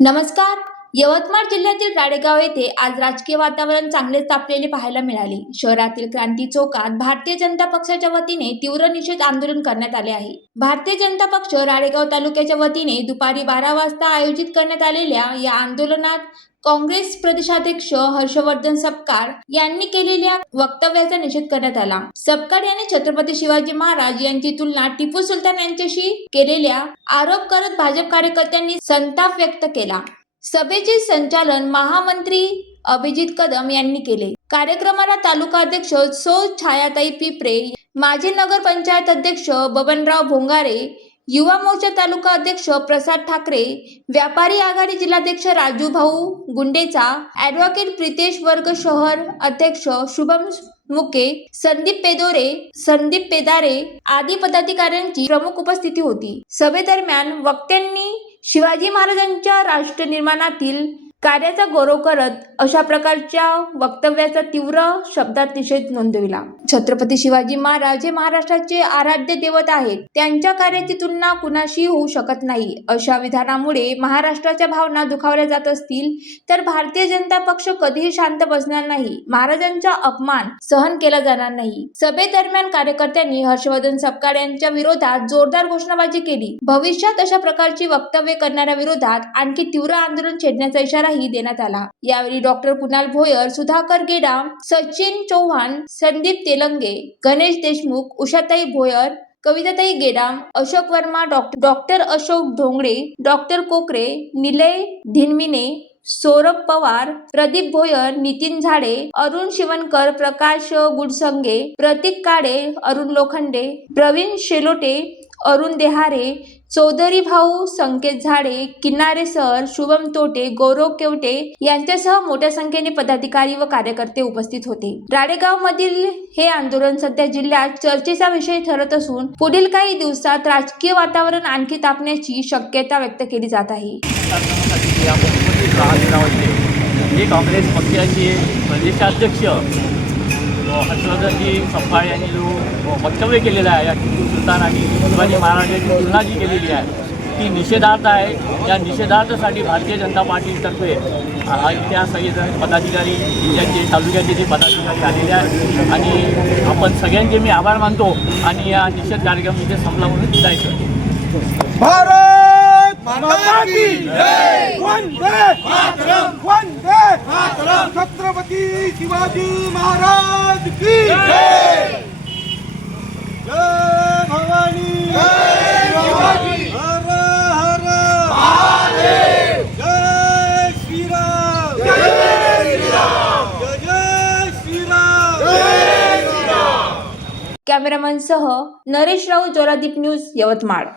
नमस्कार. यवतमाळ जिल्ह्यातील राडेगाव येथे आज राजकीय वातावरण चांगलेच तापलेले पाहायला मिळाले. शहरातील क्रांती चौकात भारतीय जनता पक्षाच्या वतीने तीव्र निषेध आंदोलन करण्यात आले आहे. भारतीय जनता पक्ष राडेगाव तालुक्याच्या वतीने दुपारी बारा वाजता आयोजित करण्यात आलेल्या या आंदोलनात काँग्रेस प्रदेशाध्यक्ष हर्षवर्धन सपकाळ यांनी केलेल्या वक्तव्याचा निषेध करण्यात आला. सपकाळ यांनी छत्रपती शिवाजी महाराज यांची तुलना टिपू सुलतान यांच्याशी केलेल्या आरोप करत भाजप कार्यकर्त्यांनी संताप व्यक्त केला. सभेचे संचालन महामंत्री अभिजित कदम यांनी केले. कार्यक्रमाला तालुका अध्यक्ष सो छायाताई पिपरे माजी नगर पंचायत अध्यक्ष बबनराव भोंगारे युवा मोर्चा तालुका अध्यक्ष प्रसाद ठाकरे व्यापारी आघाडी जिल्हाध्यक्ष राजू भाऊ गुंडेचा ॲडव्होकेट प्रितेश वर्ग शहर अध्यक्ष शुभम मुके संदीप पेदोरे संदीप पेदारे आदी पदाधिकाऱ्यांची प्रमुख उपस्थिती होती. सभेदरम्यान वक्त्यांनी शिवाजी महाराजांच्या राष्ट्र निर्माणातील कार्याचा गौरव करत अशा प्रकारच्या वक्तव्याचा तीव्र शब्दात निषेध नोंदविला. छत्रपती शिवाजी महाराज हे महाराष्ट्राचे आराध्य दैवत आहेत. त्यांच्या कार्याची तुलना कुणाशी होऊ शकत नाही. अशा विधानामुळे महाराष्ट्राच्या भावना दुखावल्या जात असतील तर भारतीय जनता पक्ष कधीही शांत बसणार नाही. महाराजांचा अपमान सहन केला जाणार नाही. सभेदरम्यान कार्यकर्त्यांनी हर्षवर्धन सपकाळ यांच्या विरोधात जोरदार घोषणाबाजी केली. भविष्यात अशा प्रकारची वक्तव्य करणाऱ्या विरोधात आणखी तीव्र आंदोलन छेडण्याचा इशारा पुरस्कारही देण्यात आला. यावेळी doctor Kunal Bhoyar Sudhakar Gedam Sachin Chauhan Sandeep Telange Ganesh Deshmukh Ushatai Bhoyar Kavitatai Gedam Ashok Verma doctor doctor Ashok Dhongade doctor Kokare Nilay Dhinmine Saurabh Pawar Pradeep Bhoyar Nitin झाडे अरुण शिवनकर प्रकाश गुडसंगे प्रतीक काळे अरुण लोखंडे प्रवीण शेलोटे अरुण देहारे चौधरी भाऊ संकेत झाडे किनारे सर शुभम तोटे गौरव केवटे यांच्यासह मोठ्या संख्येने पदाधिकारी व कार्यकर्ते उपस्थित होते. राडेगाव मधील हे आंदोलन सध्या जिल्ह्यात चर्चेचा विषय ठरत असून पुढील काही दिवसात राजकीय वातावरण आणखी तापण्याची शक्यता व्यक्त केली जात आहे. हे काँग्रेस पक्षाचे प्रदेशाध्यक्ष हर्षवर्धनजी सफाळ यांनी जो वक्तव्य केलेलं आहे या टिपू सुलतान आणि शिवाजी महाराजांची तुलना जी केलेली आहे ती निषेधार्थ आहे. या निषेधार्थासाठी भारतीय जनता पार्टीतर्फे त्या सगळे सगळेजण पदाधिकारी जिल्ह्याचे तालुक्याचे जे पदाधिकारी आलेले आहेत आणि आपण सगळ्यांचे मी आभार मानतो आणि या निषेध कार्यक्रम इथे संपला म्हणून जायचं भारत! माता वंदे। मातरम। वंदे। मातरम। छत्रपती शिवाजी महाराज की जय। जय भवानी। जय शिवाजी। हर हर। महादेव। जय श्रीराम। जय श्रीराम। जय जय श्रीराम। जय श्रीराम। कॅमेरामनसह नरेश राऊत जोरादीप न्यूज यवतमाळ.